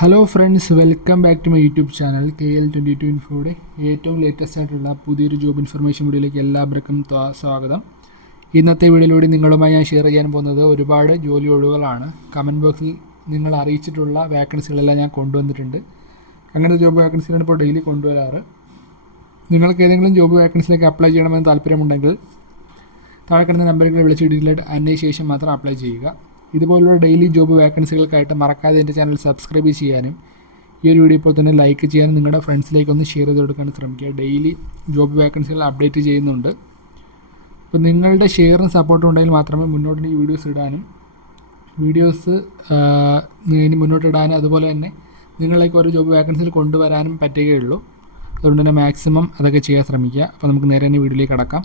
Hello friends welcome back to my YouTube channel K L twenty two ഇൻഫോയുടെ ഏറ്റവും latest ആയിട്ടുള്ള പുതിയൊരു job information വീഡിയോയിലേക്ക് എല്ലാവർക്കും സ്വാഗതം. ഇന്നത്തെ വീഡിയോയിലൂടെ നിങ്ങളുമായി ഞാൻ ഷെയർ ചെയ്യാൻ പോകുന്നത് ഒരുപാട് ജോലി ഒഴിവുകളാണ്. കമന്റ് ബോക്സിൽ നിങ്ങൾ അറിയിച്ചിട്ടുള്ള വാക്കൻസികളെല്ലാം ഞാൻ കൊണ്ടുവന്നിട്ടുണ്ട്. അങ്ങനത്തെ ജോബ് വാക്കൻസികളാണ് ഇപ്പോൾ ഡെയിലി കൊണ്ടുവരാറ്. നിങ്ങൾക്ക് ഏതെങ്കിലും ജോബ് വാക്കൻസിയിലേക്ക് അപ്ലൈ ചെയ്യണമെന്ന് താല്പര്യമുണ്ടെങ്കിൽ താഴെ കിടന്ന നമ്പറുകൾ വിളിച്ച് ഡീറ്റെയിലായിട്ട് അന്വേഷിച്ച ശേഷം മാത്രം അപ്ലൈ ചെയ്യുക. ഇതുപോലുള്ള ഡെയിലി ജോബ് വേക്കൻസികൾക്കായിട്ട് മറക്കാതെ എന്റെ ചാനൽ സബ്സ്ക്രൈബ് ചെയ്യാനും ഈ ഒരു വീഡിയോ ഇപ്പോൾ തന്നെ ലൈക്ക് ചെയ്യാനും നിങ്ങളുടെ ഫ്രണ്ട്സിലേക്ക് ഒന്ന് ഷെയർ ചെയ്ത് കൊടുക്കാൻ ശ്രമിക്കുക. ഡെയിലി ജോബ് വേക്കൻസികൾ അപ്ഡേറ്റ് ചെയ്യുന്നുണ്ട്. അപ്പോൾ നിങ്ങളുടെ ഷെയറും സപ്പോർട്ടും ഉണ്ടെങ്കിൽ മാത്രമേ മുന്നോട്ട് ഈ വീഡിയോസ് ഇടാനും വീഡിയോസ് ഇനി മുന്നോട്ട് ഇടാനും അതുപോലെ തന്നെ നിങ്ങളിലേക്ക് ഓരോ ജോബ് വേക്കൻസിൽ കൊണ്ടുവരാനും പറ്റുകയുള്ളൂ. അതുകൊണ്ട് തന്നെ മാക്സിമം അതൊക്കെ ചെയ്യാൻ ശ്രമിക്കുക. അപ്പോൾ നമുക്ക് നേരെ തന്നെ വീഡിയോയിലേക്ക് കടക്കാം.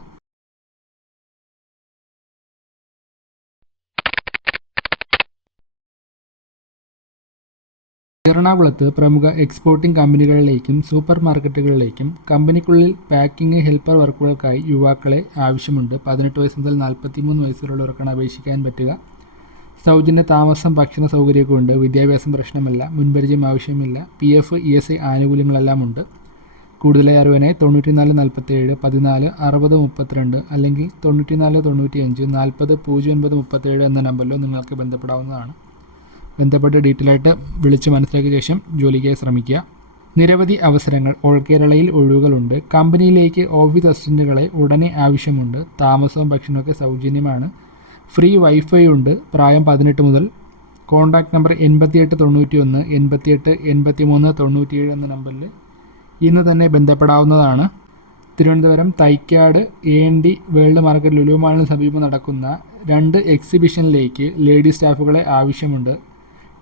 എറണാകുളത്ത് പ്രമുഖ എക്സ്പോർട്ടിംഗ് കമ്പനികളിലേക്കും സൂപ്പർ മാർക്കറ്റുകളിലേക്കും കമ്പനിക്കുള്ളിൽ പാക്കിംഗ് ഹെൽപ്പർ വർക്കുകൾക്കായി യുവാക്കളെ ആവശ്യമുണ്ട്. പതിനെട്ട് വയസ്സ് മുതൽ നാൽപ്പത്തിമൂന്ന് വയസ്സുള്ളവർക്കാണ് അപേക്ഷിക്കാൻ പറ്റുക. സൗജന്യ താമസം ഭക്ഷണ സൗകര്യമൊക്കെ ഉണ്ട്. വിദ്യാഭ്യാസം പ്രശ്നമല്ല. മുൻപരിചയം ആവശ്യമില്ല. P F E S I ആനുകൂല്യങ്ങളെല്ലാം ഉണ്ട്. കൂടുതലായി അറിവാനായി തൊണ്ണൂറ്റിനാല് നാൽപ്പത്തേഴ് പതിനാല് അറുപത് മുപ്പത്തിരണ്ട് അല്ലെങ്കിൽ തൊണ്ണൂറ്റിനാല് തൊണ്ണൂറ്റിയഞ്ച് നാൽപ്പത് പൂജ്യം ഒൻപത് മുപ്പത്തേഴ് എന്ന നമ്പറിലോ നിങ്ങൾക്ക് ബന്ധപ്പെടാവുന്നതാണ്. ബന്ധപ്പെട്ട് ഡീറ്റെയിൽ ആയിട്ട് വിളിച്ച് മനസ്സിലാക്കിയ ശേഷം ജോലിക്ക് ശ്രമിക്കുക. നിരവധി അവസരങ്ങൾ ഓൾ കേരളയിൽ ഒഴിവുകളുണ്ട്. കമ്പനിയിലേക്ക് ഓഫീസ് അസിസ്റ്റന്റുകളെ ഉടനെ ആവശ്യമുണ്ട്. താമസവും ഭക്ഷണമൊക്കെ സൗജന്യമാണ്. ഫ്രീ വൈഫൈ ഉണ്ട്. പ്രായം പതിനെട്ട് മുതൽ കോൺടാക്റ്റ് നമ്പർ എൺപത്തിയെട്ട് തൊണ്ണൂറ്റി ഒന്ന് എൺപത്തിയെട്ട് എൺപത്തി മൂന്ന് തൊണ്ണൂറ്റിയേഴ് എന്ന നമ്പറിൽ ഇന്ന് തന്നെ ബന്ധപ്പെടാവുന്നതാണ്. Thiruvananthapuram Thycaud A N D world market ലുലുമാളിന് സമീപം നടക്കുന്ന രണ്ട് എക്സിബിഷനിലേക്ക് ലേഡി സ്റ്റാഫുകളെ ആവശ്യമുണ്ട്.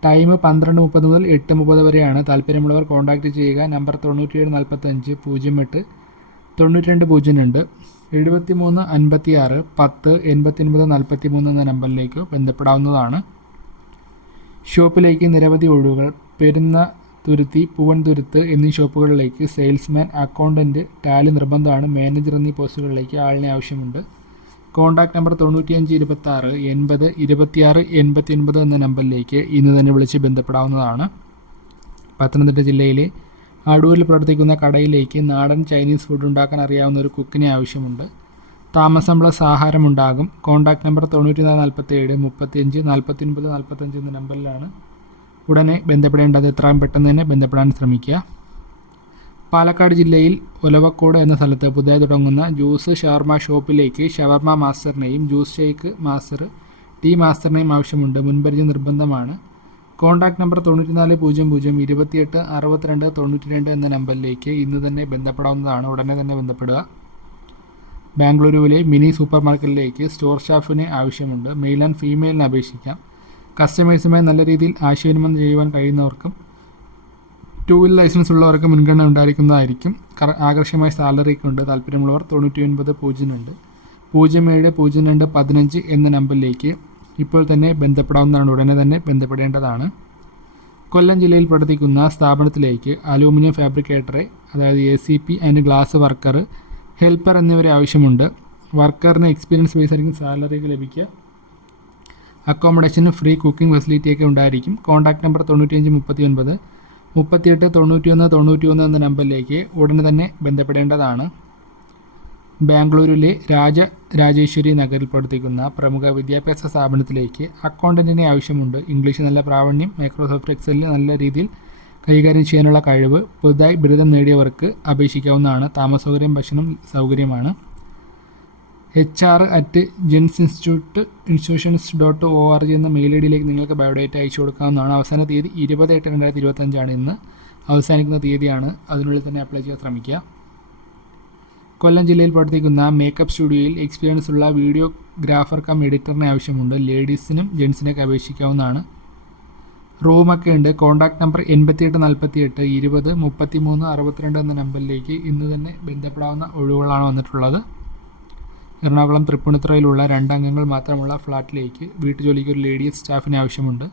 ടൈം പന്ത്രണ്ട് മുപ്പത് മുതൽ എട്ട് മുപ്പത് വരെയാണ്. താല്പര്യമുള്ളവർ കോൺടാക്റ്റ് ചെയ്യുക. നമ്പർ തൊണ്ണൂറ്റിയേഴ് നാൽപ്പത്തഞ്ച് പൂജ്യം എട്ട് തൊണ്ണൂറ്റി രണ്ട് പൂജ്യം രണ്ട് എഴുപത്തി മൂന്ന് അൻപത്തി ആറ് പത്ത് എൺപത്തി ഒൻപത് നാൽപ്പത്തി മൂന്ന് എന്ന നമ്പറിലേക്ക് ബന്ധപ്പെടാവുന്നതാണ്. ഷോപ്പിലേക്ക് നിരവധി ഒഴിവുകൾ പെരുന്ന തുരുത്തി പൂവൻ തുരുത്ത് എന്നീ ഷോപ്പുകളിലേക്ക് സെയിൽസ്മാൻ അക്കൗണ്ടന്റ് ടാലി നിർബന്ധമാണ്. മാനേജർ എന്നീ പോസ്റ്റുകളിലേക്ക് ആളിനെ ആവശ്യമുണ്ട്. കോൺടാക്ട് നമ്പർ തൊണ്ണൂറ്റിയഞ്ച് ഇരുപത്താറ് എൺപത് ഇരുപത്തിയാറ് എൺപത്തി ഒൻപത് എന്ന നമ്പറിലേക്ക് ഇന്ന് തന്നെ വിളിച്ച് ബന്ധപ്പെടാവുന്നതാണ്. പത്തനംതിട്ട ജില്ലയിലെ അടൂരിൽ പ്രവർത്തിക്കുന്ന കടയിലേക്ക് നാടൻ ചൈനീസ് ഫുഡ് ഉണ്ടാക്കാൻ അറിയാവുന്ന ഒരു കുക്കിനെ ആവശ്യമുണ്ട്. താമസം പ്ലസ് ആഹാരമുണ്ടാകും കോൺടാക്ട് നമ്പർ തൊണ്ണൂറ്റിനാല് നാൽപ്പത്തേഴ് മുപ്പത്തിയഞ്ച് നാൽപ്പത്തി ഒൻപത് നാൽപ്പത്തഞ്ച് എന്ന നമ്പറിലാണ് ഉടനെ ബന്ധപ്പെടേണ്ടത്. എത്രയും പെട്ടെന്ന് തന്നെ ബന്ധപ്പെടാൻ ശ്രമിക്കുക. പാലക്കാട് ജില്ലയിൽ ഒലവക്കോട് എന്ന സ്ഥലത്ത് പുതിയതായി തുടങ്ങുന്ന ജ്യൂസ് ഷവർമ ഷോപ്പിലേക്ക് ഷവർമ മാസ്റ്ററിനെയും ജ്യൂസ് ഷേക്ക് മാസ്റ്റർ ടീ മാസ്റ്ററിനെയും ആവശ്യമുണ്ട്. മുൻപരിചയ നിർബന്ധമാണ്. കോൺടാക്റ്റ് നമ്പർ തൊണ്ണൂറ്റിനാല് പൂജ്യം പൂജ്യം ഇരുപത്തിയെട്ട് അറുപത്തിരണ്ട് തൊണ്ണൂറ്റി രണ്ട് എന്ന നമ്പറിലേക്ക് ഇന്ന് തന്നെ ബന്ധപ്പെടാവുന്നതാണ്. ഉടനെ തന്നെ ബന്ധപ്പെടുക. ബാംഗ്ലൂരുവിലെ മിനി സൂപ്പർ മാർക്കറ്റിലേക്ക് സ്റ്റോർ സ്റ്റാഫിനെ ആവശ്യമുണ്ട്. മെയിൽ ആൻഡ് ഫീമെയിലിന് അപേക്ഷിക്കാം. കസ്റ്റമേഴ്സുമായി നല്ല രീതിയിൽ ആശയവിനിമയം ചെയ്യുവാൻ കഴിയുന്നവർക്കും ടൂ വീലർ ലൈസൻസ് ഉള്ളവർക്ക് മുൻഗണന ഉണ്ടായിരിക്കുന്നതായിരിക്കും. ആകർഷകമായ സാലറി ഒക്കെ ഉണ്ട്. താല്പര്യമുള്ളവർ തൊണ്ണൂറ്റി ഒൻപത് പൂജ്യം രണ്ട് പൂജ്യം ഏഴ് പൂജ്യം രണ്ട് പതിനഞ്ച് എന്ന നമ്പറിലേക്ക് ഇപ്പോൾ തന്നെ ബന്ധപ്പെടാവുന്നതാണ്. ഉടനെ തന്നെ ബന്ധപ്പെടേണ്ടതാണ്. കൊല്ലം ജില്ലയിൽ പ്രവർത്തിക്കുന്ന സ്ഥാപനത്തിലേക്ക് അലൂമിനിയം ഫാബ്രിക്കേറ്ററെ അതായത് A C P and glass worker helper എന്നിവരെ ആവശ്യമുണ്ട്. വർക്കറിന് എക്സ്പീരിയൻസ് ബേസ് ആയിരിക്കും സാലറി ലഭിക്കുക. അക്കോമഡേഷന് ഫ്രീ കുക്കിംഗ് ഫെസിലിറ്റിയൊക്കെ ഉണ്ടായിരിക്കും. കോൺടാക്ട് നമ്പർ തൊണ്ണൂറ്റിയഞ്ച് മുപ്പത്തി ഒൻപത് മുപ്പത്തിയെട്ട് തൊണ്ണൂറ്റിയൊന്ന് തൊണ്ണൂറ്റിയൊന്ന് എന്ന നമ്പറിലേക്ക് ഉടനെ തന്നെ ബന്ധപ്പെടേണ്ടതാണ്. ബാംഗ്ലൂരിലെ രാജ രാജേശ്വരി നഗറിൽ പ്രവർത്തിക്കുന്ന പ്രമുഖ വിദ്യാഭ്യാസ സ്ഥാപനത്തിലേക്ക് അക്കൗണ്ടന്റിനെ ആവശ്യമുണ്ട്. ഇംഗ്ലീഷ് നല്ല പ്രാവീണ്യം മൈക്രോസോഫ്റ്റ് എക്സലിൽ നല്ല രീതിയിൽ കൈകാര്യം ചെയ്യാനുള്ള കഴിവ് പുതുതായി ബിരുദം നേടിയവർക്ക് അപേക്ഷിക്കാവുന്നതാണ്. താമസ സൗകര്യം ഭക്ഷണം സൗകര്യമാണ്. H R at gens institute institutions dot O R G എന്ന മെയിൽ ഐ ഡിയിലേക്ക് നിങ്ങൾക്ക് ബയോഡേറ്റ അയച്ചു കൊടുക്കാവുന്നതാണ്. അവസാന തീയതി ഇരുപത് എട്ട് രണ്ടായിരത്തി ഇരുപത്തഞ്ചാണ് ഇന്ന്. അവസാനിക്കുന്ന തീയതിയാണ്. അതിനുള്ളിൽ തന്നെ അപ്ലൈ ചെയ്യാൻ ശ്രമിക്കുക. കൊല്ലം ജില്ലയിൽ പ്രവർത്തിക്കുന്ന മേക്കപ്പ് സ്റ്റുഡിയോയിൽ എക്സ്പീരിയൻസ് ഉള്ള വീഡിയോ ഗ്രാഫർ കം എഡിറ്ററിനെ ആവശ്യമുണ്ട്. ലേഡീസിനും ജെൻസിനൊക്കെ അപേക്ഷിക്കാവുന്നതാണ്. റൂമൊക്കെ ഉണ്ട്. കോൺടാക്ട് നമ്പർ എൺപത്തിയെട്ട് നാൽപ്പത്തിയെട്ട് ഇരുപത് മുപ്പത്തി മൂന്ന് അറുപത്തിരണ്ട് എന്ന നമ്പറിലേക്ക് ഇന്ന് തന്നെ ബന്ധപ്പെടാവുന്ന ഒഴിവുകളാണ് വന്നിട്ടുള്ളത്. എറണാകുളം തൃപ്പൂണിത്തുറയിലുള്ള രണ്ടംഗങ്ങൾ മാത്രമുള്ള ഫ്ലാറ്റിലേക്ക് വീട്ടുജോലിക്ക് ഒരു ലേഡീസ് സ്റ്റാഫിനെ ആവശ്യമുണ്ട്.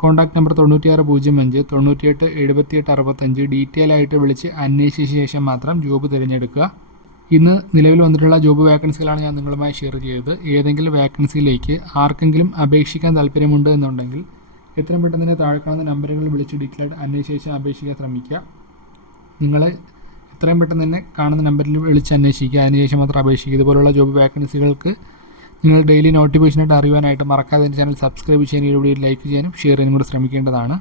കോൺടാക്ട് നമ്പർ തൊണ്ണൂറ്റിയാറ് പൂജ്യം അഞ്ച് തൊണ്ണൂറ്റിയെട്ട് എഴുപത്തിയെട്ട് അറുപത്തഞ്ച് ഡീറ്റെയിൽ ആയിട്ട് വിളിച്ച് അന്വേഷിച്ച ശേഷം മാത്രം ജോബ് തിരഞ്ഞെടുക്കുക. ഇന്ന് നിലവിൽ വന്നിട്ടുള്ള ജോബ് വാക്കൻസികളാണ് ഞാൻ നിങ്ങളുമായി ഷെയർ ചെയ്തത്. ഏതെങ്കിലും വാക്കൻസിയിലേക്ക് ആർക്കെങ്കിലും അപേക്ഷിക്കാൻ താല്പര്യമുണ്ട് എന്നുണ്ടെങ്കിൽ എത്രയും പെട്ടെന്ന് തന്നെ താഴെ കാണുന്ന നമ്പറുകളിൽ വിളിച്ച് ഡിക്ലെയർഡ് അന്വേഷിച്ച അപേക്ഷിക്കാൻ ശ്രമിക്കുക. നിങ്ങൾ എത്രയും പെട്ടെന്ന് തന്നെ കാണുന്ന നമ്പറിൽ വിളിച്ച് അന്വേഷിക്കുക. അതിനുശേഷം മാത്രം അപേക്ഷിക്കുക. ഇതുപോലുള്ള ജോബ് വാക്കൻസികൾക്ക് നിങ്ങൾ ഡെയിലി നോട്ടിഫിക്കേഷനായിട്ട് അറിയുവാനായിട്ട് മറക്കാതെ ചാനൽ സബ്സ്ക്രൈബ് ചെയ്യാനും ഈ വീഡിയോ ലൈക്ക് ചെയ്യാനും ഷെയർ ചെയ്യാനും കൂടെ ശ്രമിക്കേണ്ടതാണ്.